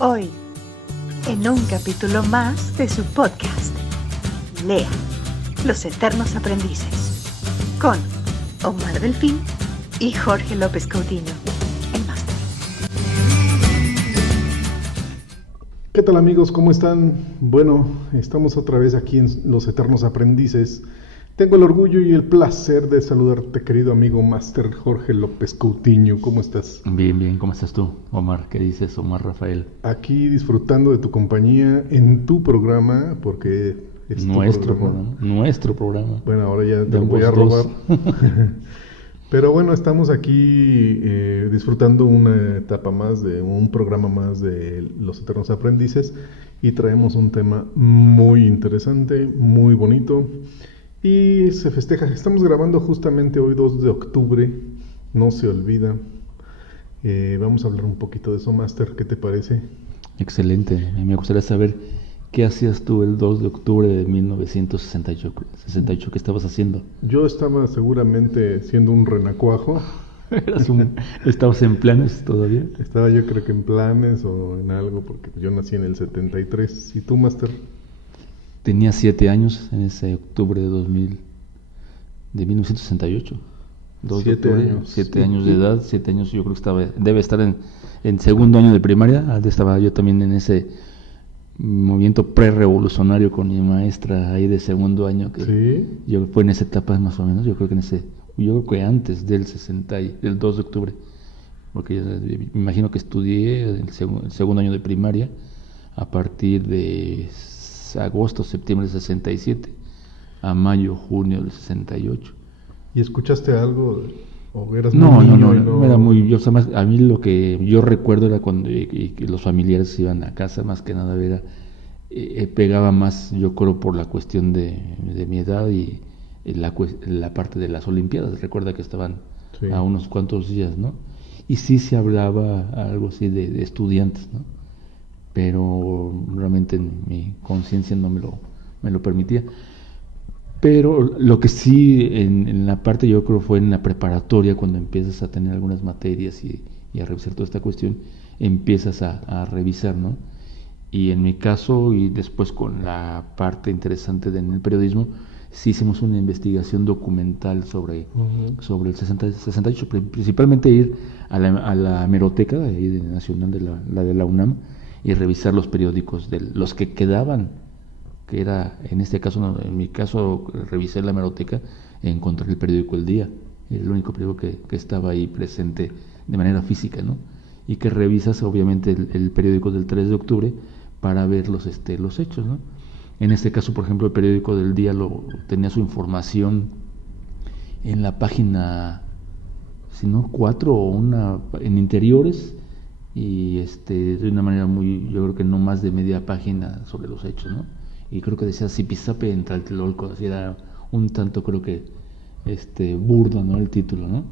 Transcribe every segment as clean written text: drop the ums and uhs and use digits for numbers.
Hoy, en un capítulo más de su podcast, Lea, Los Eternos Aprendices, con Omar Delfín y Jorge López Coutinho, el máster. ¿Qué tal amigos? ¿Cómo están? Bueno, estamos otra vez aquí en Los Eternos Aprendices. Tengo el orgullo y el placer de saludarte, querido amigo máster Jorge López Coutinho. ¿Cómo estás? Bien, bien. ¿Cómo estás tú, Omar? ¿Qué dices, Omar Rafael? Aquí disfrutando de tu compañía en tu programa, porque es Nuestro programa. Bueno, ahora ya te lo voy a robar. Pero bueno, estamos aquí disfrutando una etapa más de un programa más de Los Eternos Aprendices y traemos un tema muy interesante, muy bonito y se festeja. Estamos grabando justamente hoy 2 de octubre, no se olvida. Vamos a hablar un poquito de eso, Master, ¿qué te parece? Excelente. Me gustaría saber qué hacías tú el 2 de octubre de 1968. ¿Qué estabas haciendo? Yo estaba seguramente siendo un renacuajo. ¿Estabas en planes todavía? Estaba yo creo que en planes o en algo, porque yo nací en el 73. ¿Y tú, Master? Tenía 7 años en ese octubre de 1968. 2 de octubre, 7 años de edad, 7 años yo creo que debe estar en segundo año de primaria. Estaba yo también en ese movimiento pre-revolucionario con mi maestra ahí de segundo año, que ¿Sí? Yo fue en esa etapa más o menos, yo creo que antes del 2 de octubre, porque me imagino que estudié el segundo año de primaria a partir de agosto, septiembre del 67 a mayo, junio del 68. ¿Y escuchaste algo o eras No, muy niño? No era muy, yo, o sea, a mí lo que yo recuerdo era cuando que los familiares iban a casa, más que nada era, pegaba más, yo creo, por la cuestión de mi edad y la parte de las Olimpiadas. Recuerda que estaban Sí. a unos cuantos días, ¿no? Y sí se hablaba algo así de estudiantes, ¿no? Pero realmente mi conciencia no me lo permitía. Pero lo que sí, en la parte yo creo fue en la preparatoria, cuando empiezas a tener algunas materias y a revisar toda esta cuestión, empiezas a revisar, ¿no? Y en mi caso, y después con la parte interesante en el periodismo, sí hicimos una investigación documental sobre el 68, principalmente ir a la hemeroteca nacional de la UNAM y revisar los periódicos de los que quedaban, que era, en este caso, en mi caso, revisé la hemeroteca, encontré el periódico El Día, el único periódico que estaba ahí presente de manera física, ¿no? Y que revisas, obviamente, el periódico del 3 de octubre para ver los hechos, ¿no? En este caso, por ejemplo, el periódico del Día tenía su información en la página, si no 4 o en interiores, y de una manera muy, yo creo que no más de media página sobre los hechos, ¿no? Y creo que decía Zipizape en Tlatelolco, así era un tanto, creo que burdo, ¿no? El título, ¿no?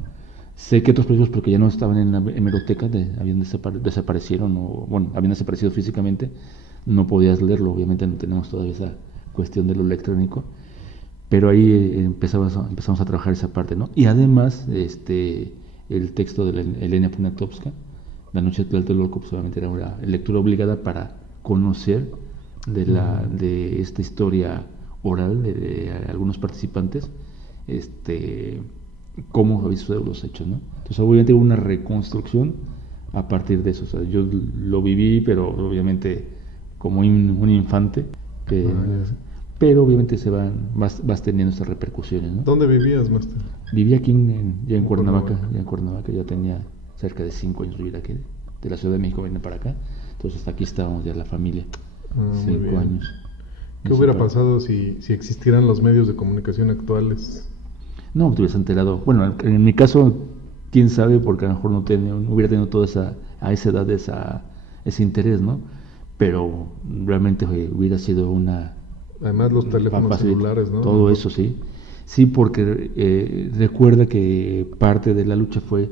Sé que otros periódicos, porque ya no estaban en la hemeroteca, desaparecieron, o bueno, habían desaparecido físicamente, no podías leerlo. Obviamente no tenemos todavía esa cuestión de lo electrónico, pero ahí empezamos a trabajar esa parte, ¿no? Y además, el texto de Elena Poniatowska, La noche de Tlatelolco, pues obviamente era una lectura obligada para conocer de esta historia oral de algunos participantes, cómo había sucedido los hechos, ¿no? Entonces obviamente hubo una reconstrucción a partir de eso. O sea, yo lo viví, pero obviamente como un infante, pero obviamente vas teniendo esas repercusiones, ¿no? ¿Dónde vivías, Master? Viví aquí ya en Cuernavaca, ya tenía cerca de 5 años de vivir aquí, de la Ciudad de México vine para acá, entonces aquí estábamos ya la familia, 5 años. ¿Qué hubiera pasado si existieran los medios de comunicación actuales? No, te hubieras enterado. Bueno, en mi caso, quién sabe, porque a lo mejor no hubiera tenido a esa edad ese interés, ¿no? Pero realmente hubiera sido Además los teléfonos celulares, ¿no? Todo eso, sí. Sí, porque recuerda que parte de la lucha fue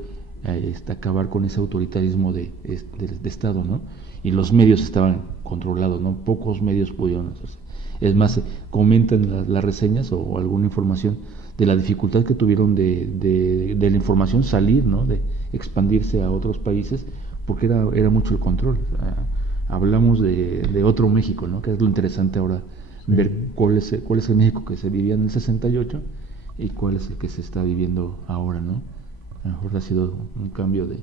acabar con ese autoritarismo de Estado, ¿no? Y los medios estaban controlados, ¿no? Pocos medios pudieron hacerse. Es más, comentan las reseñas o alguna información de la dificultad que tuvieron de la información salir, ¿no? De expandirse a otros países, porque era mucho el control. hablamos de otro México, ¿no? Que es lo interesante ahora, ver cuál es el México que se vivía en el 68 y cuál es el que se está viviendo ahora, ¿no? A lo mejor ha sido un cambio de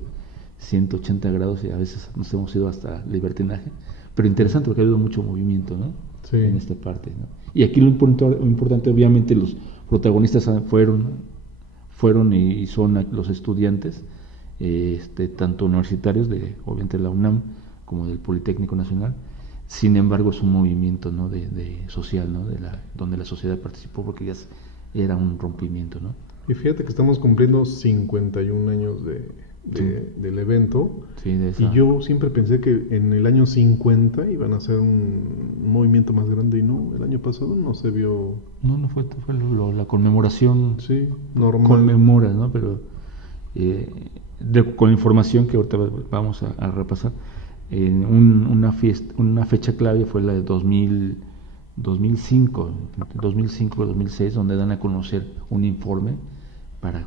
180 grados y a veces nos hemos ido hasta libertinaje, pero interesante porque ha habido mucho movimiento, ¿no? Sí. En esta parte, ¿no? Y aquí lo importante, obviamente, los protagonistas fueron y son los estudiantes, tanto universitarios obviamente de la UNAM como del Politécnico Nacional. Sin embargo, es un movimiento, ¿no? de social, ¿no? Donde la sociedad participó porque ya era un rompimiento, ¿no? Y fíjate que estamos cumpliendo 51 años del evento. Sí, y yo siempre pensé que en el año 50 iban a hacer un movimiento más grande y no, el año pasado no se vio. No fue la conmemoración. Sí, normal. Conmemora, ¿no? Pero con la información que ahorita vamos a repasar, una fecha clave fue la de 2005 o 2006, donde dan a conocer un informe para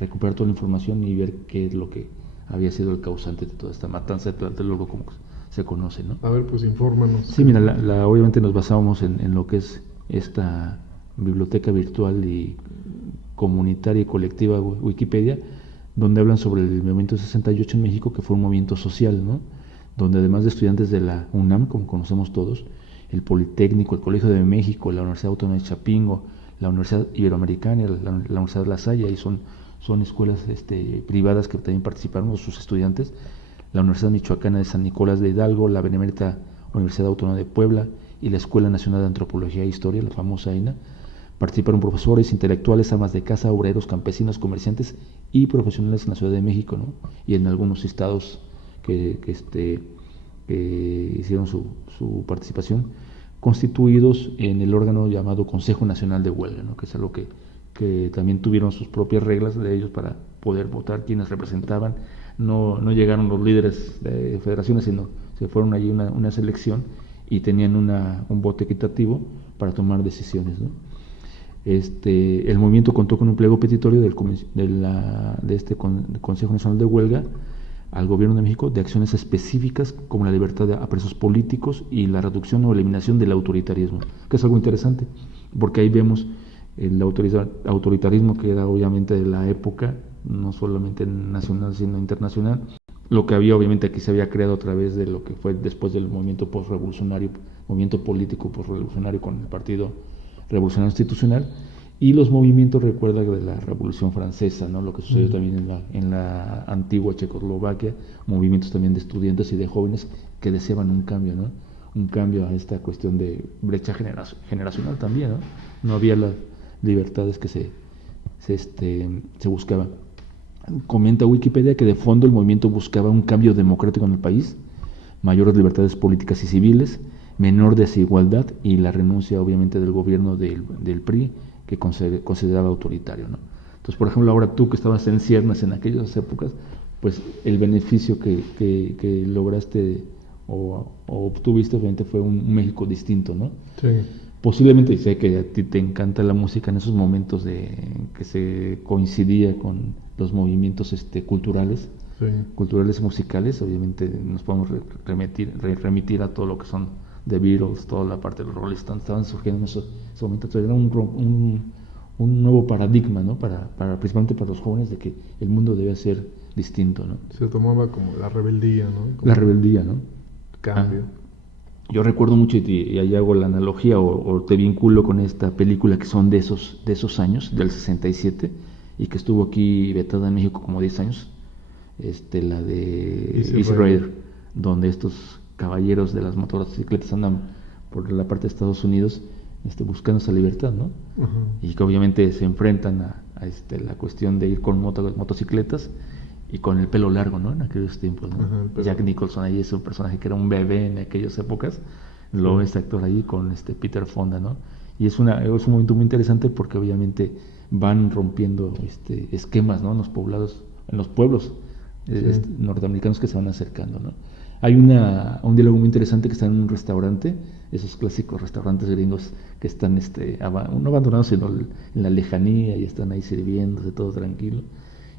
recuperar toda la información y ver qué es lo que había sido el causante de toda esta matanza de Tlatelolco, como se conoce, ¿no? A ver, pues infórmanos. Sí, mira, obviamente nos basábamos en lo que es esta biblioteca virtual y comunitaria y colectiva Wikipedia, donde hablan sobre el movimiento 68 en México, que fue un movimiento social, ¿no? Donde además de estudiantes de la UNAM, como conocemos todos, el Politécnico, el Colegio de México, la Universidad Autónoma de Chapingo, la Universidad Iberoamericana, la Universidad de La Salle, y son escuelas privadas que también participaron sus estudiantes, la Universidad Michoacana de San Nicolás de Hidalgo, la Benemérita Universidad Autónoma de Puebla y la Escuela Nacional de Antropología e Historia, la famosa ENA. Participaron profesores, intelectuales, amas de casa, obreros, campesinos, comerciantes y profesionales en la Ciudad de México, ¿no? Y en algunos estados que hicieron su participación, constituidos en el órgano llamado Consejo Nacional de Huelga, ¿no? Que es algo que también tuvieron sus propias reglas de ellos para poder votar quienes representaban. No llegaron los líderes de federaciones, sino se fueron allí una selección y tenían un voto equitativo para tomar decisiones, ¿no? El movimiento contó con un pliego petitorio de este Consejo Nacional de Huelga al gobierno de México de acciones específicas como la libertad a presos políticos y la reducción o eliminación del autoritarismo, que es algo interesante, porque ahí vemos el autoritarismo que era obviamente de la época, no solamente nacional sino internacional, lo que había obviamente aquí se había creado a través de lo que fue después del movimiento postrevolucionario, movimiento político postrevolucionario con el Partido Revolucionario Institucional, y los movimientos, recuerda, de la Revolución Francesa, ¿no? Lo que sucedió también en la antigua Checoslovaquia, movimientos también de estudiantes y de jóvenes que deseaban un cambio, ¿no? Un cambio a esta cuestión de brecha generacional también, ¿no? No había las libertades que se buscaban. Comenta Wikipedia que de fondo el movimiento buscaba un cambio democrático en el país, mayores libertades políticas y civiles, menor desigualdad y la renuncia obviamente del gobierno del PRI, que consideraba autoritario, ¿no? Entonces, por ejemplo, ahora tú que estabas en ciernes en aquellas épocas, pues el beneficio que lograste o obtuviste obviamente fue un México distinto, ¿no? Sí. Posiblemente, sé que a ti te encanta la música en esos momentos que se coincidía con los movimientos culturales, Sí. culturales musicales, obviamente nos podemos remitir a todo lo que son The Beatles, toda la parte de los Rolling Stones, estaban surgiendo en ese momento. Entonces era un nuevo paradigma, ¿no? Principalmente para los jóvenes, de que el mundo debe ser distinto, ¿no? Se tomaba como la rebeldía, ¿no? Como La rebeldía, ¿no? cambio. Yo recuerdo mucho, y ahí hago la analogía o te vinculo con esta película que son de esos años, del 67, y que estuvo aquí vetada en México como 10 años, la de Easy Rider, donde estos caballeros de las motocicletas andan por la parte de Estados Unidos buscando esa libertad, ¿no? Ajá. Y que obviamente se enfrentan a la cuestión de ir con motocicletas y con el pelo largo, ¿no? En aquellos tiempos, ¿no? Ajá, Jack Nicholson ahí es un personaje que era un bebé en aquellas épocas, luego este actor ahí con Peter Fonda, ¿no? Y es un momento muy interesante porque obviamente van rompiendo esquemas, ¿no? En los pueblos norteamericanos que se van acercando, ¿no? Hay un diálogo muy interesante que está en un restaurante, esos clásicos restaurantes gringos que están no abandonados sino en la lejanía, y están ahí sirviéndose todo tranquilo,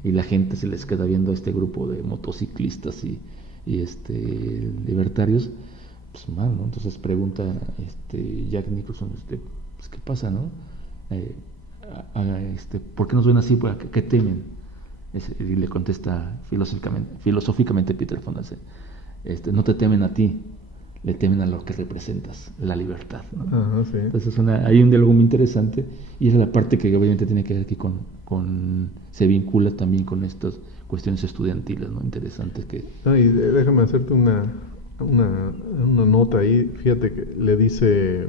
y la gente se les queda viendo a este grupo de motociclistas y y libertarios, pues mal, ¿no? Entonces pregunta Jack Nicholson, pues, ¿qué pasa, no? ¿Por qué nos ven así? ¿Qué temen? Y le contesta filosóficamente Peter Fonda, no te temen a ti, le temen a lo que representas, la libertad, ¿no? Ajá, sí. Entonces hay un diálogo muy interesante, y esa es la parte que obviamente tiene que ver aquí se vincula también con estas cuestiones estudiantiles, ¿no? Interesantes que... Y déjame hacerte una nota ahí. Fíjate que le dice,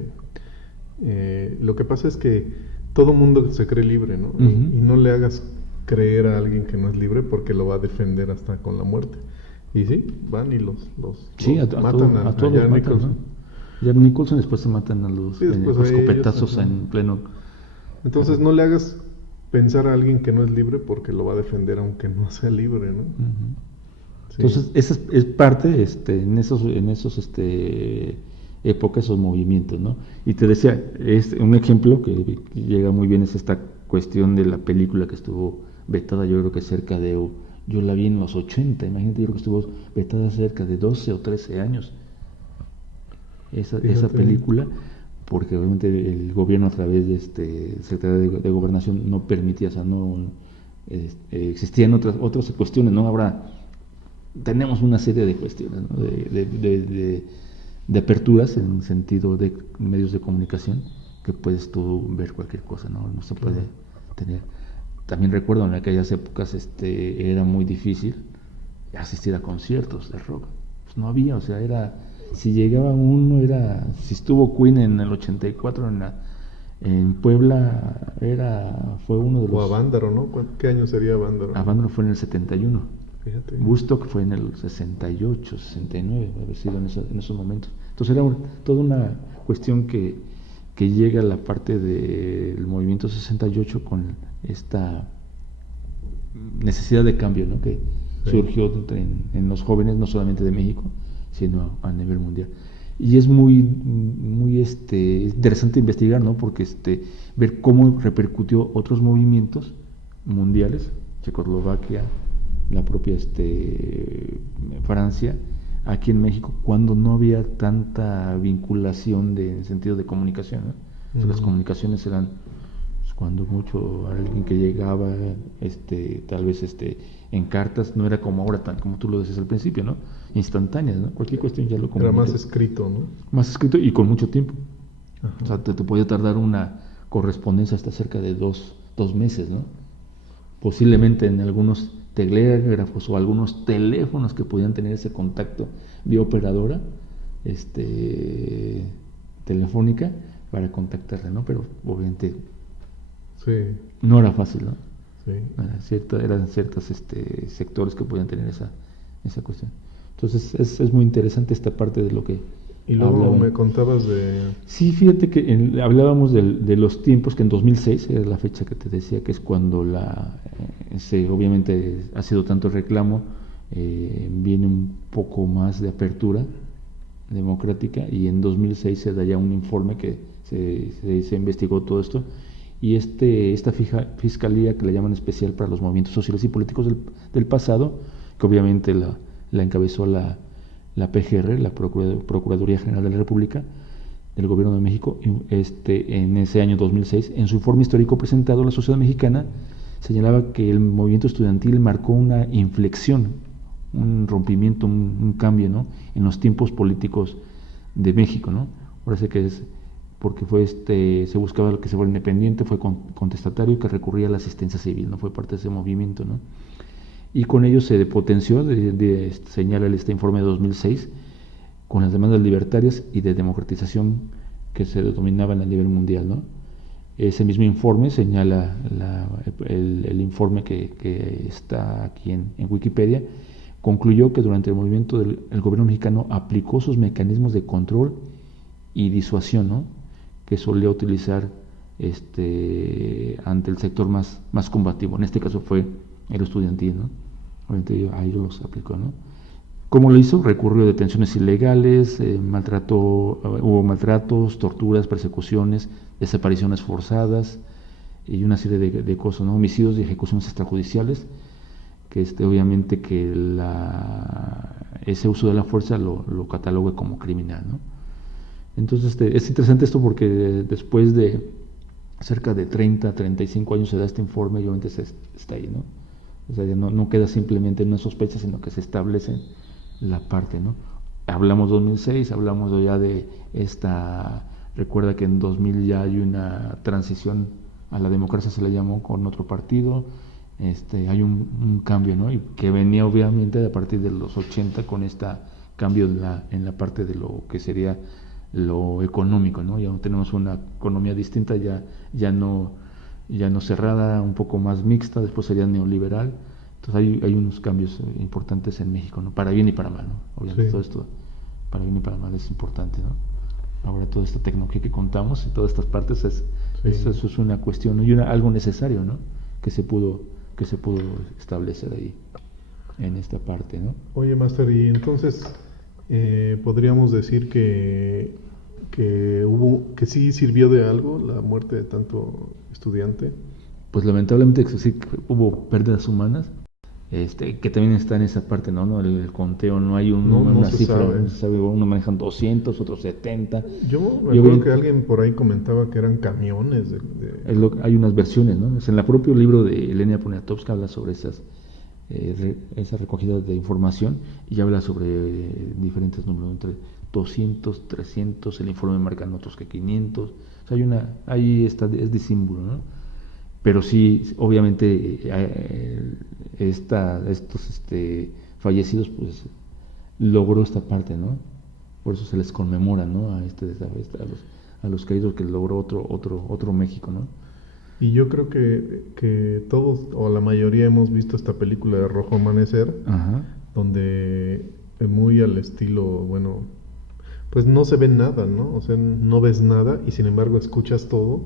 lo que pasa es que todo mundo se cree libre, ¿no? Uh-huh. Y no le hagas creer a alguien que no es libre, porque lo va a defender hasta con la muerte. Y sí, van y los matan a todos Jack Nicholson. ¿no? Jack Nicholson, después se matan a los escopetazos en pleno... Entonces no le hagas pensar a alguien que no es libre, porque lo va a defender aunque no sea libre, ¿no? Uh-huh. Sí. Entonces esa es parte en esos épocas, esos movimientos, ¿no? Y te decía, un ejemplo que llega muy bien es esta cuestión de la película que estuvo vetada, yo creo que cerca de... Yo la vi en los 80, imagínate, yo creo que estuvo vetada cerca de 12 o 13 años esa película, porque obviamente el gobierno, a través de Secretaría de Gobernación, no permitía, o sea, existían otras cuestiones, ¿no? Ahora tenemos una serie de cuestiones, ¿no? de aperturas en sentido de medios de comunicación, que puedes tú ver cualquier cosa, no se puede tener. También recuerdo en aquellas épocas era muy difícil asistir a conciertos de rock. Pues no había, o sea, si llegaba uno, si estuvo Queen en el 84 en Puebla, fue uno de los... O Avándaro, ¿no? ¿Qué año sería Avándaro? Avándaro fue en el 71. Fíjate. Woodstock fue en el 68, 69, haber sido en esos momentos. Entonces era toda una cuestión que llega a la parte del movimiento 68 con esta necesidad de cambio, ¿no? Que surgió en los jóvenes, no solamente de México, sino a nivel mundial. Y es muy interesante investigar, ¿no? Porque ver cómo repercutió otros movimientos mundiales, Checoslovaquia, la propia Francia, aquí en México, cuando no había tanta vinculación en sentido de comunicación, ¿no? Uh-huh. Las comunicaciones eran, pues, cuando mucho, alguien que llegaba tal vez en cartas, no era como ahora, como tú lo decías al principio, ¿no? Instantáneas, ¿no? Cualquier cuestión ya lo comunicas. Era más escrito, ¿no? Más escrito y con mucho tiempo. Ajá. O sea, te podía tardar una correspondencia hasta cerca de dos meses, ¿no? Posiblemente en algunos telégrafos o algunos teléfonos que podían tener ese contacto vía operadora telefónica para contactarle, ¿no? Pero obviamente no era fácil, ¿no? Sí. Eran ciertos sectores que podían tener esa cuestión. Entonces es muy interesante esta parte de lo que... Y luego me contabas de... Sí, fíjate que hablábamos de los tiempos, que en 2006 era la fecha que te decía, que es cuando obviamente ha sido tanto el reclamo, viene un poco más de apertura democrática, y en 2006 se da ya un informe que se investigó todo esto, y esta fiscalía, que le llaman especial para los movimientos sociales y políticos del pasado, que obviamente la encabezó la PGR, la Procuraduría General de la República del Gobierno de México, en ese año 2006, en su informe histórico presentado a la sociedad mexicana, señalaba que el movimiento estudiantil marcó una inflexión, un rompimiento, un cambio, ¿no? En los tiempos políticos de México, ¿no? Ahora sé que es porque se buscaba que se fuera independiente, fue contestatario, que recurría a la asistencia civil, no fue parte de ese movimiento, ¿no? Y con ello se potenció, señala este informe de 2006, con las demandas libertarias y de democratización que se dominaban a nivel mundial, ¿no? Ese mismo informe señala el informe que está aquí en Wikipedia, concluyó que durante el movimiento el gobierno mexicano aplicó sus mecanismos de control y disuasión, ¿no? Que solía utilizar ante el sector más combativo. En este caso fue el estudiantil, ¿no? Obviamente ahí los aplicó, ¿no? ¿Cómo lo hizo? Recurrió a detenciones ilegales, hubo maltratos, torturas, persecuciones, desapariciones forzadas y una serie de cosas, ¿no? Homicidios y ejecuciones extrajudiciales, que obviamente que ese uso de la fuerza lo catalogue como criminal, ¿no? Entonces es interesante esto porque después de cerca de 35 años se da este informe y obviamente está ahí, ¿no? O sea, ya no queda simplemente en una sospecha, sino que se establece la parte, ¿no? Hablamos 2006, hablamos ya de recuerda que en 2000 ya hay una transición a la democracia, se le llamó, con otro partido, hay un cambio, ¿no? Y que venía obviamente a partir de los 80 con este cambio en la parte de lo que sería lo económico, ¿no? Ya no tenemos una economía distinta, ya no cerrada, un poco más mixta, después sería neoliberal. Entonces hay unos cambios importantes en México, ¿no? Para bien y para mal, ¿no? Obviamente todo esto, para bien y para mal, es importante, ¿no? Ahora toda esta tecnología que contamos y todas estas partes, eso es una cuestión, ¿no? Y algo necesario, ¿no? Que se pudo establecer ahí, en esta parte, ¿no? Oye, Master, y entonces podríamos decir que sí sirvió de algo la muerte de tanto estudiante. Pues lamentablemente sí hubo pérdidas humanas, que también está en esa parte, ¿no? El conteo, no hay una cifra, no se sabe, uno manejan 200, otros 70. Yo me acuerdo que alguien por ahí comentaba que eran camiones. Hay unas versiones, ¿no? En el propio libro de Elena Poniatowska habla sobre esa recogida de información y habla sobre diferentes números, entre 200, 300, el informe marcan otros que 500. O sea, ahí está, es disímbolo, ¿no? Pero sí, obviamente, estos fallecidos, pues, logró esta parte, ¿no? Por eso se les conmemora, ¿no? A los caídos que logró otro México, ¿no? Y yo creo que todos, o la mayoría, hemos visto esta película de Rojo Amanecer, Ajá. donde muy al estilo, bueno, pues no se ve nada, ¿no? O sea, no ves nada y sin embargo escuchas todo.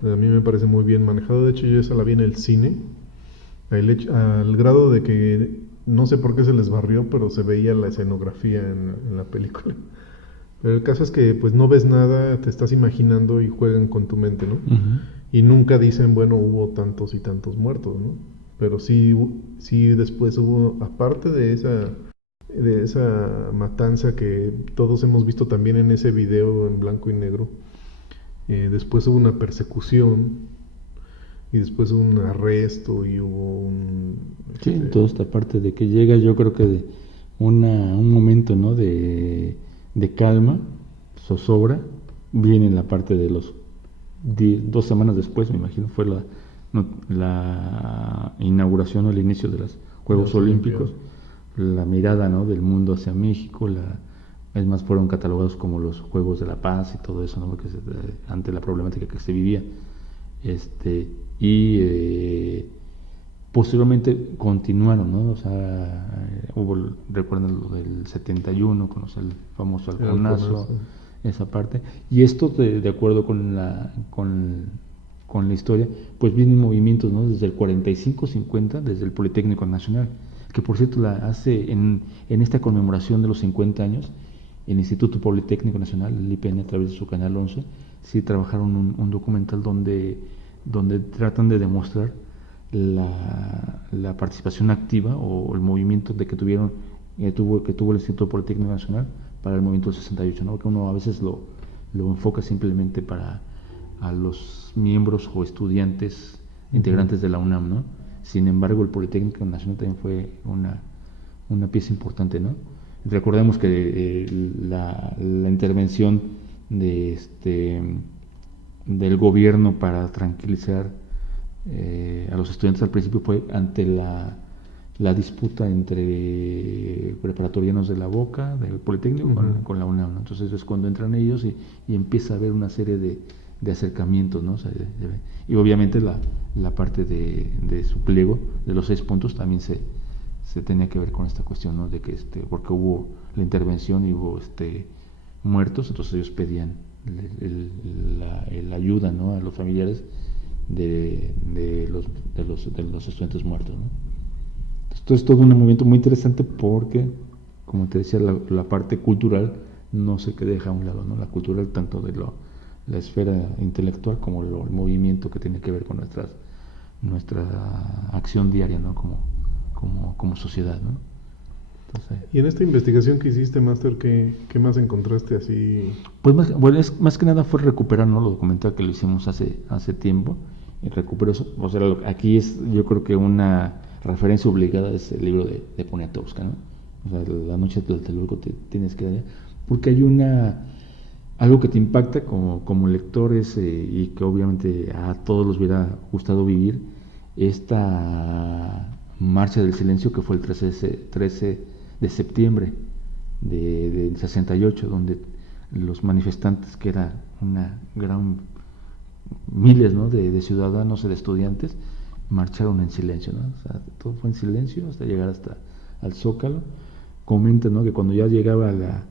A mí me parece muy bien manejado. De hecho, yo esa la vi en el cine, al grado de que no sé por qué se les barrió, pero se veía la escenografía en la película. Pero el caso es que pues no ves nada, te estás imaginando y juegan con tu mente, ¿no? Uh-huh. Y nunca dicen, bueno, hubo tantos y tantos muertos, ¿no? Pero sí después hubo, aparte de esa matanza que todos hemos visto también en ese video en blanco y negro, después hubo una persecución y después hubo un arresto y hubo Sí, toda esta parte de que llega, yo creo que de un momento, ¿no? de calma, zozobra, viene la parte de los 2 semanas después, me imagino, fue la inauguración o el inicio de los Juegos Olímpicos, la mirada, ¿no? del mundo hacia México, es más, fueron catalogados como los Juegos de la Paz y todo eso, ¿no? Porque ante la problemática que se vivía, posteriormente continuaron, ¿no? O sea, recuerdan lo del 71, con el famoso halconazo, esa parte, y esto de acuerdo con la historia, pues vienen movimientos, ¿no? Desde el 45-50, desde el Politécnico Nacional, que por cierto hace en esta conmemoración de los 50 años, el Instituto Politécnico Nacional, el IPN, a través de su canal 11, sí trabajaron un documental donde tratan de demostrar la participación activa o el movimiento que tuvo el Instituto Politécnico Nacional para el movimiento del 68, ¿no? Que uno a veces lo enfoca simplemente a los miembros o estudiantes integrantes de la UNAM, ¿no? Sin embargo, el Politécnico Nacional también fue una pieza importante, ¿no? Recordemos que la intervención del gobierno para tranquilizar a los estudiantes al principio fue ante la disputa entre preparatorianos de la Boca, del Politécnico, con la UNAM, ¿no? Entonces es cuando entran ellos y empieza a haber una serie de acercamientos, ¿no? O sea, y obviamente la parte de su pliego de los 6 puntos también se tenía que ver con esta cuestión, ¿no? De que porque hubo la intervención y hubo muertos, entonces ellos pedían la ayuda, ¿no? A los familiares de los estudiantes muertos, ¿no? Esto es todo un movimiento muy interesante porque, como te decía, la parte cultural no se deja a un lado, ¿no? La cultural, tanto de la esfera intelectual como el movimiento que tiene que ver con nuestra acción diaria, ¿no? Como sociedad, ¿no? Entonces, Y en esta investigación que hiciste, Máster, ¿qué más encontraste así? pues más que nada fue recuperar, ¿no? Lo documental que lo hicimos hace tiempo, y recuperó eso. O sea, aquí es, yo creo que una referencia obligada es el libro de Poniatowska, ¿no? O sea, La noche de Tlatelolco, te tienes que dar, porque hay algo que te impacta como lectores, y que obviamente a todos les hubiera gustado vivir, esta marcha del silencio que fue el 13 de septiembre del 68, donde los manifestantes, que era una gran miles, ¿no?, de ciudadanos y de estudiantes, marcharon en silencio, ¿no? O sea, todo fue en silencio hasta llegar al Zócalo. Comentan, ¿no?, que cuando ya llegaba la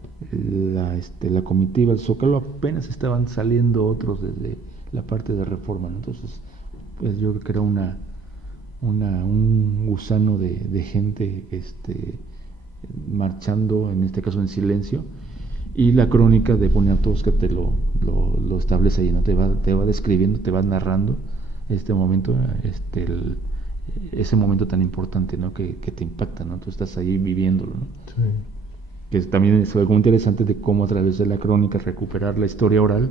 comitiva al Zócalo, apenas estaban saliendo otros desde la parte de Reforma, ¿no? Entonces, pues yo creo que era un gusano de gente marchando, en este caso en silencio. Y la crónica de Poniatowska te lo establece ahí, ¿no? Te va describiendo, te va narrando este momento, ese momento tan importante, ¿no?, que te impacta, ¿no? Tú estás ahí viviéndolo, ¿no? Sí. Que también es algo interesante de cómo a través de la crónica recuperar la historia oral,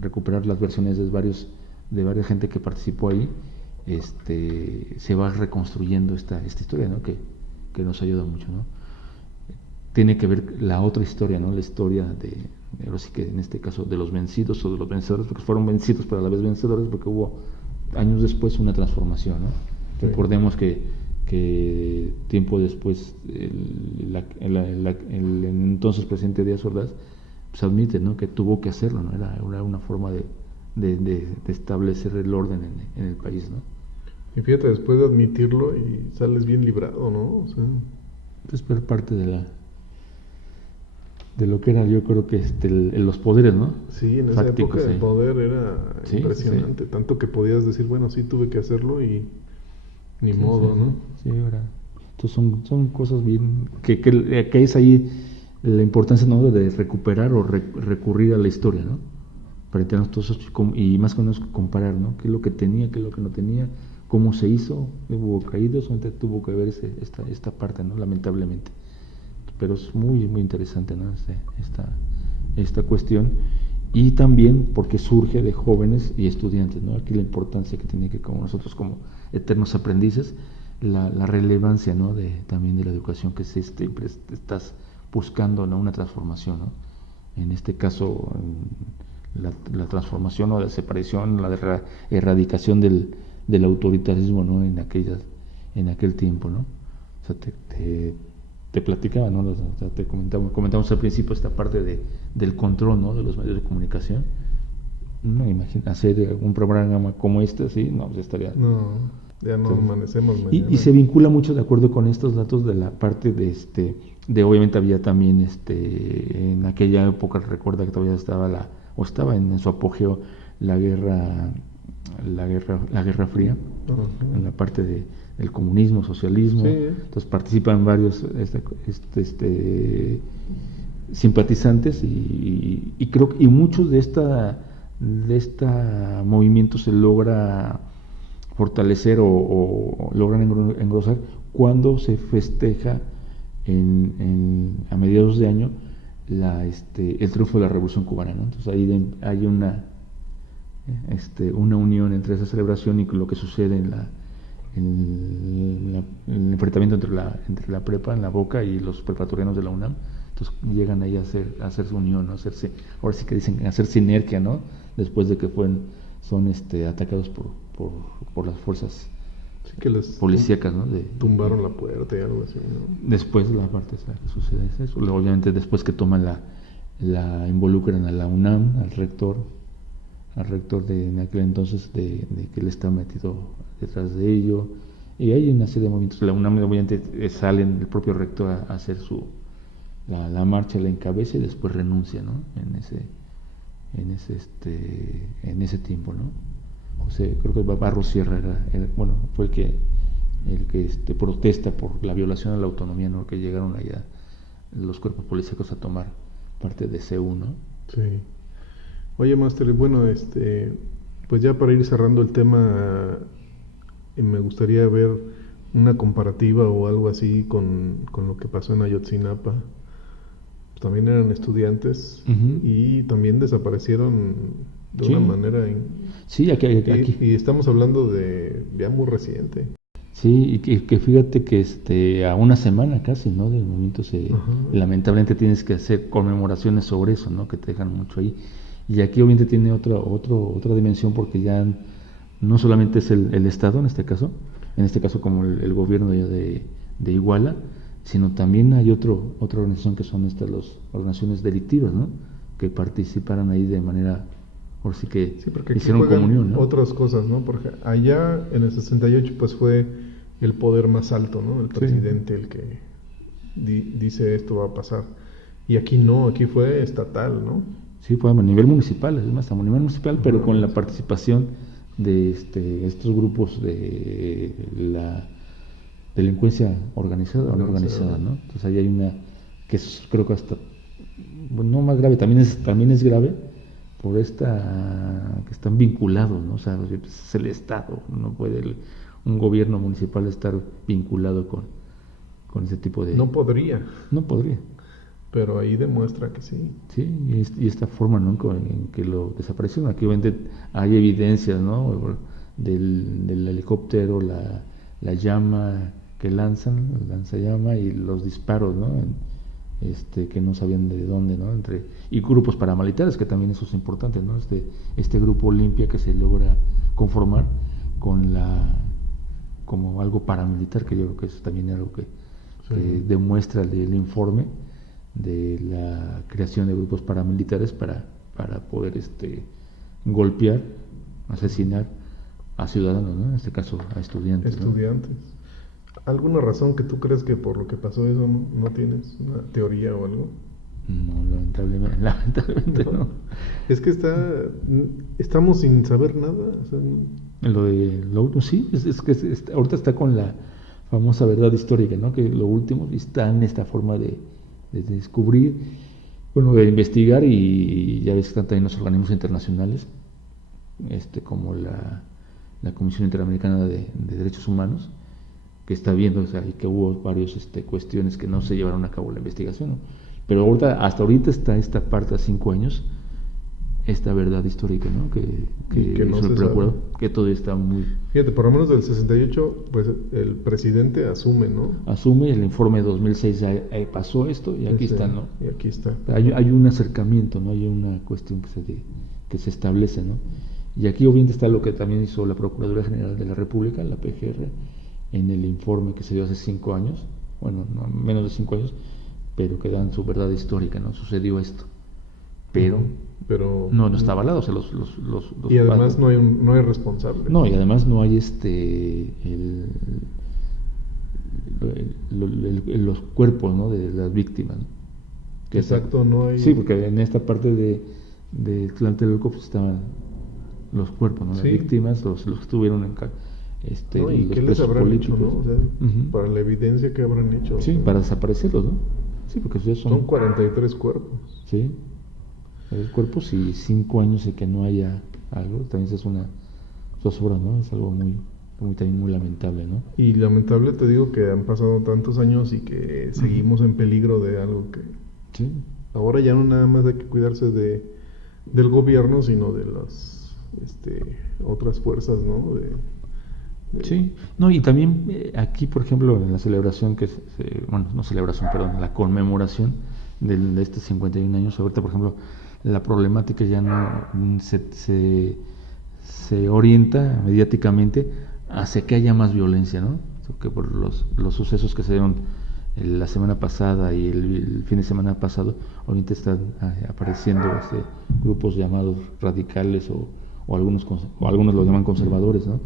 recuperar las versiones de varias gente que participó ahí, se va reconstruyendo esta historia, ¿no?, que nos ayuda mucho, ¿no? Tiene que ver la otra historia, ¿no?, la historia ahora sí que en este caso de los vencidos o de los vencedores, porque fueron vencidos pero a la vez vencedores, porque hubo años después una transformación, ¿no? Sí. Recordemos que tiempo después el entonces presidente Díaz Ordaz pues admite, ¿no?, que tuvo que hacerlo, ¿no? Era una forma de establecer el orden en el país, ¿no? Y fíjate, después de admitirlo y sales bien librado, ¿no? O sea, pues por parte de lo que era, yo creo que los poderes, ¿no? Sí, en esa fácticos, época el poder era sí, impresionante, sí. Tanto que podías decir, bueno, sí tuve que hacerlo y ni sí, modo, sí, ¿no? Sí, ahora. Entonces son cosas bien, que es ahí la importancia, ¿no?, de recuperar o recurrir a la historia, ¿no? Para entendernos todos y más o menos comparar, ¿no?, qué es lo que tenía, qué es lo que no tenía, cómo se hizo, hubo caídos, solamente tuvo que ver esta parte, ¿no?, lamentablemente. Pero es muy, muy interesante, ¿no?, esta cuestión, y también porque surge de jóvenes y estudiantes, ¿no? Aquí la importancia que tiene que, como nosotros como eternos aprendices, la relevancia, ¿no?, también de la educación, que siempre estás buscando, ¿no?, una transformación, ¿no? En este caso, la transformación o la separación, la erradicación del autoritarismo, ¿no?, en aquel tiempo, ¿no? O sea, te platicaba, ¿no? O sea, te comentamos al principio esta parte del control, ¿no?, de los medios de comunicación. No, imagina hacer un programa como este, sí, no, pues estaría. No, ya no amanecemos mañana. Y se vincula mucho, de acuerdo con estos datos, de la parte de obviamente había también en aquella época, recuerda que todavía estaba en su apogeo la Guerra Fría, uh-huh, en la parte del comunismo, socialismo. Sí. Entonces participan varios simpatizantes, y creo que muchos de esta movimiento se logra fortalecer o logran engrosar cuando se festeja a mediados de año el triunfo de la Revolución Cubana, ¿no? Entonces ahí hay una unión entre esa celebración y lo que sucede en el enfrentamiento entre la prepa en la Boca y los preparatorianos de la UNAM. Entonces llegan ahí a hacer su unión, ¿no? Ahora sí que dicen hacer sinergia, ¿no?, después de que son atacados por las fuerzas policíacas, ¿no? Tumbaron la puerta y algo así, ¿no? Después la parte que sucede es eso. Obviamente después que toman la involucran a la UNAM, al rector en aquel entonces, de que él está metido detrás de ello, y hay una serie de movimientos. La UNAM obviamente el propio rector a hacer la marcha, la encabeza y después renuncia, ¿no?, en ese tiempo, ¿no? Creo que Barros Sierra fue el que protesta por la violación a la autonomía, ¿no?, que llegaron allá los cuerpos policíacos a tomar parte de CU, ¿no? Sí. Oye, Máster, bueno, pues ya para ir cerrando el tema, me gustaría ver una comparativa o algo así con lo que pasó en Ayotzinapa. También eran estudiantes y también desaparecieron de Sí. una manera... Sí, aquí. Y estamos hablando de ya muy reciente. Sí, y que fíjate que a una semana casi, ¿no? Del movimiento Ajá. lamentablemente tienes que hacer conmemoraciones sobre eso, ¿no? Que te dejan mucho ahí. Y aquí obviamente tiene otra dimensión porque ya no solamente es el Estado en este caso como el gobierno de Iguala, sino también hay otra organización que son las organizaciones delictivas, ¿no? Que participaron ahí de manera, por sí que Sí, porque aquí hicieron juegan comunión, ¿no? otras cosas, ¿no? Porque allá en el 68 pues fue el poder más alto, ¿no? El presidente el que dice esto va a pasar. Y aquí no, aquí fue estatal, ¿no? Sí, fue a nivel municipal, es más, a nivel municipal, pero con la sí. participación de estos grupos de la delincuencia organizada o no organizada, ¿no? Entonces ahí hay una que creo que hasta, bueno, no más grave, también es grave por esta que están vinculados, ¿no? O sea, es el Estado, no puede un gobierno municipal estar vinculado con ese tipo de... No podría, No podría. pero ahí demuestra que sí. Sí, y esta forma, ¿no? En que lo desaparecieron. Aquí obviamente hay evidencias, ¿no? Del helicóptero, la llama que lanzallama y los disparos, ¿no? Que no sabían de dónde, ¿no? Y grupos paramilitares, que también eso es importante, ¿no? Este grupo Olimpia que se logra conformar como algo paramilitar, que yo creo que eso también es algo que demuestra el informe de la creación de grupos paramilitares para poder golpear, asesinar a ciudadanos, ¿no? En este caso a estudiantes. Estudiantes. ¿No? ¿Alguna razón que tú crees que por lo que pasó eso no tienes una teoría o algo? No, lamentablemente no. Es que estamos sin saber nada. O sea, Lo último, sí, es que ahorita está con la famosa verdad histórica, ¿no? Que lo último está en esta forma de descubrir, bueno, de investigar, y ya ves que están también los organismos internacionales, como la Comisión Interamericana de Derechos Humanos, que está viendo, o sea, y que hubo varias cuestiones que no se llevaron a cabo la investigación, ¿no? Pero hasta ahorita está esta parte a 5 años, esta verdad histórica, ¿no? Que no hizo se el procurador, que todo está muy... Fíjate, por lo menos del 68, pues el presidente asume, ¿no? Asume, el informe de 2006 pasó esto y aquí está, ¿no? Y aquí está. Hay un acercamiento, ¿no? Hay una cuestión que se establece, ¿no? Y aquí obviamente está lo que también hizo la Procuraduría General de la República, la PGR, en el informe que se dio hace 5 años, bueno, no, menos de 5 años, pero que dan su verdad histórica, ¿no? Sucedió esto. Pero no está avalado, o sea, los y además no hay responsable. No, y además no hay los cuerpos, ¿no? De las víctimas, ¿no? Exacto, no hay... Sí, porque en esta parte de Tlatelolco pues estaban los cuerpos, ¿no? Las víctimas, los que estuvieron en no, ¿y los qué les habrán políticos. hecho, no? O sea, para la evidencia que habrán hecho. Sí, para desaparecerlos, ¿no? Sí, porque ya son 43 cuerpos. Sí, cuerpos, y 5 años de que no haya algo, también es una zozobra, ¿no? Es algo también muy lamentable, ¿no? Y lamentable, te digo, que han pasado tantos años y que seguimos en peligro de algo que... Sí. Ahora ya no nada más hay que cuidarse del gobierno, sino de las otras fuerzas, ¿no? Sí, no, y también aquí, por ejemplo, en la celebración bueno, no celebración, perdón, la conmemoración de estos 51 años, ahorita, por ejemplo, la problemática ya no se orienta mediáticamente hacia que haya más violencia, ¿no? Porque por los sucesos que se dieron la semana pasada y el fin de semana pasado, ahorita están apareciendo grupos llamados radicales o algunos lo llaman conservadores, ¿no?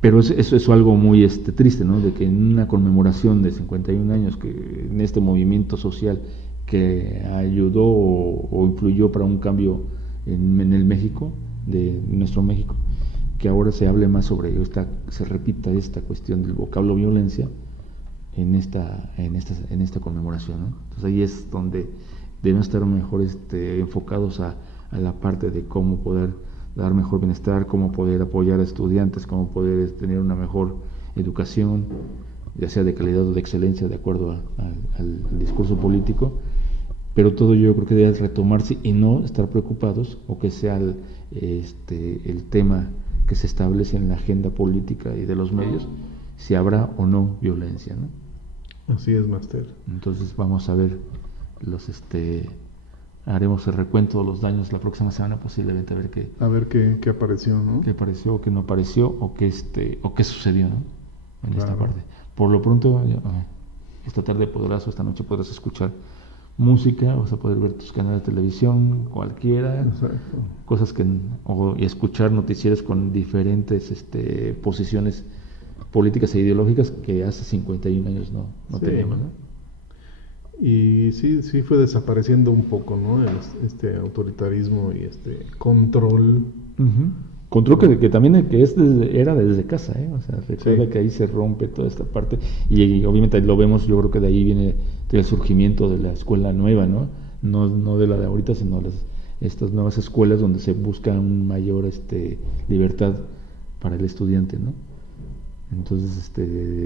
Pero eso es algo muy triste, ¿no? De que en una conmemoración de 51 años, que en este movimiento social que ayudó o influyó para un cambio en el México, de nuestro México, que ahora se hable más sobre se repita esta cuestión del vocablo violencia en esta conmemoración, ¿no? Entonces ahí es donde debemos estar mejor enfocados a la parte de cómo poder dar mejor bienestar, cómo poder apoyar a estudiantes, cómo poder tener una mejor educación, ya sea de calidad o de excelencia, de acuerdo al discurso político, pero todo yo creo que debe retomarse y no estar preocupados o que sea el tema que se establece en la agenda política y de los medios, si habrá o no violencia, ¿no? Así es, Máster. Entonces vamos a ver haremos el recuento de los daños la próxima semana, posiblemente a ver qué apareció, ¿no? Qué apareció o qué no apareció o qué sucedió, ¿no? En esta Claro. parte. Por lo pronto, esta tarde podrás o esta noche podrás escuchar música, vas a poder ver tus canales de televisión, cualquiera, Exacto. cosas y escuchar noticieros con diferentes posiciones políticas e ideológicas que hace 51 años no Sí. teníamos, ¿no? Y sí fue desapareciendo un poco, ¿no? Este autoritarismo y este control. Uh-huh. Control que también era desde casa, ¿eh? O sea, recuerda Sí. que ahí se rompe toda esta parte y obviamente ahí lo vemos, yo creo que de ahí viene el surgimiento de la escuela nueva, ¿no? No de la de ahorita, sino estas nuevas escuelas donde se busca una mayor libertad para el estudiante, ¿no? Entonces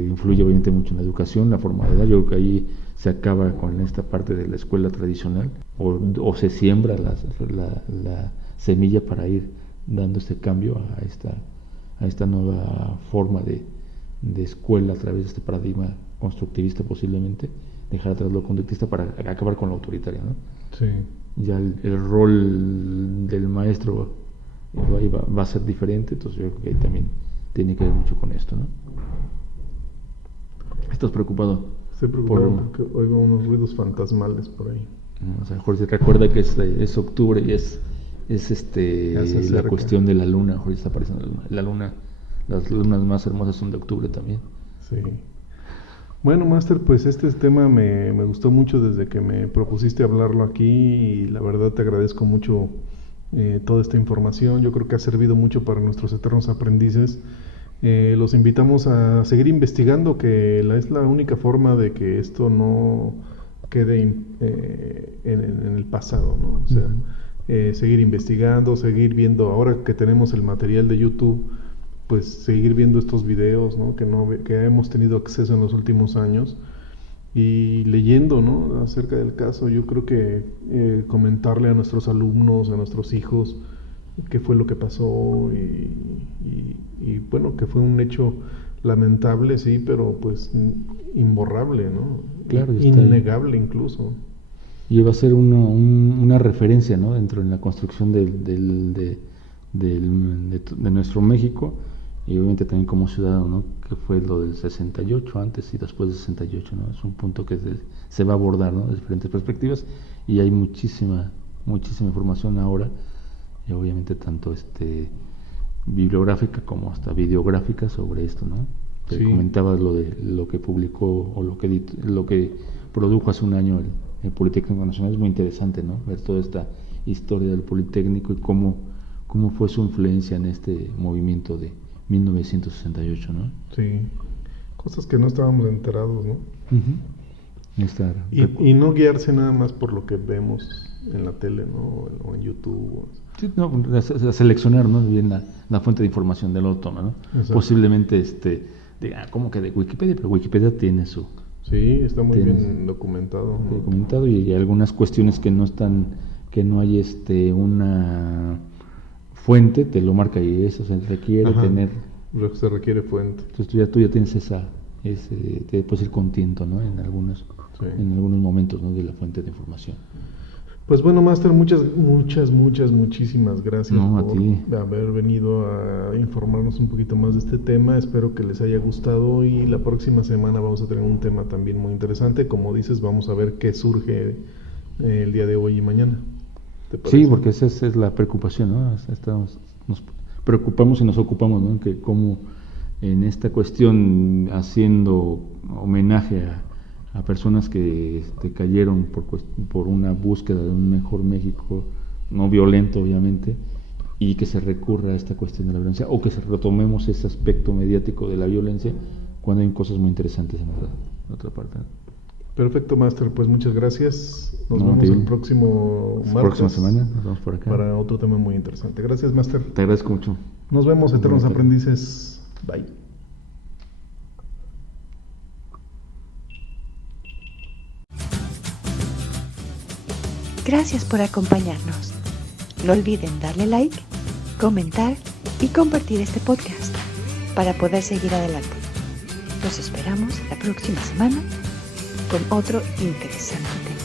influye obviamente mucho en la educación, la formalidad. Yo creo que ahí se acaba con esta parte de la escuela tradicional o se siembra la semilla para ir dando este cambio a esta nueva forma de escuela a través de este paradigma constructivista, posiblemente dejar atrás lo conductista para acabar con lo autoritario, ¿no? Sí. Ya el rol del maestro va a ser diferente, entonces yo creo que ahí también tiene que ver mucho con esto, ¿no? ¿Estás preocupado? Estoy preocupado porque oigo unos ruidos fantasmales por ahí. O sea, Jorge, recuerda que es octubre y es Ya se la acerca. cuestión de la luna. Jorge, está apareciendo la luna. Las lunas más hermosas son de octubre también. Sí. Bueno, Máster, pues este tema me gustó mucho desde que me propusiste hablarlo aquí y la verdad te agradezco mucho toda esta información. Yo creo que ha servido mucho para nuestros eternos aprendices. Los invitamos a seguir investigando, que es la única forma de que esto no quede en el pasado, ¿no? O sea, seguir investigando, seguir viendo, ahora que tenemos el material de YouTube, pues seguir viendo estos videos, ¿no? Que hemos tenido acceso en los últimos años y leyendo, ¿no? Acerca del caso. Yo creo que comentarle a nuestros alumnos, a nuestros hijos, qué fue lo que pasó y bueno, que fue un hecho lamentable, sí, pero pues imborrable, ¿no? Claro, innegable incluso. Y va a ser una referencia, ¿no? Dentro de la construcción de nuestro México y obviamente también como ciudadano, ¿no? Que fue lo del 68 antes y después del 68, ¿no? Es un punto que se va a abordar, ¿no? De diferentes perspectivas y hay muchísima información ahora y obviamente tanto bibliográfica como hasta videográfica sobre esto, ¿no? Te comentabas lo que publicó o lo que produjo hace un año el Politécnico Nacional. Es muy interesante, ¿no? Ver toda esta historia del Politécnico y cómo fue su influencia en este movimiento de 1968, ¿no? Sí, cosas que no estábamos enterados, ¿no? Uh-huh. Y no guiarse nada más por lo que vemos en la tele, ¿no? O en YouTube. Sí, no, a seleccionar, ¿no? Bien la fuente de información del otro, ¿no? Exacto. Posiblemente diga, ¿cómo que de Wikipedia? Pero Wikipedia tiene su... Sí, está muy bien documentado, ¿no? Documentado y hay algunas cuestiones que no hay una fuente, te lo marca y eso se requiere. Ajá. Tener... Se requiere fuente. Entonces tú ya tienes te puedes ir contiento, ¿no? En algunos momentos, ¿no? De la fuente de información. Pues bueno, Máster, muchísimas gracias por haber venido a informarnos un poquito más de este tema. Espero que les haya gustado y la próxima semana vamos a tener un tema también muy interesante. Como dices, vamos a ver qué surge el día de hoy y mañana. ¿Te parece? Sí, porque esa es la preocupación, ¿no? Nos preocupamos y nos ocupamos, ¿no? Que como en esta cuestión haciendo homenaje a personas que cayeron por una búsqueda de un mejor México, no violento obviamente, y que se recurra a esta cuestión de la violencia, o que retomemos ese aspecto mediático de la violencia, cuando hay cosas muy interesantes en la otra parte. Perfecto, Máster, pues muchas gracias. Nos vemos el próximo martes. Próxima semana, nos vemos por acá. Para otro tema muy interesante. Gracias, Máster. Te agradezco mucho. Nos vemos, eternos aprendices. Bye. Gracias por acompañarnos. No olviden darle like, comentar y compartir este podcast para poder seguir adelante. Los esperamos la próxima semana con otro interesante tema.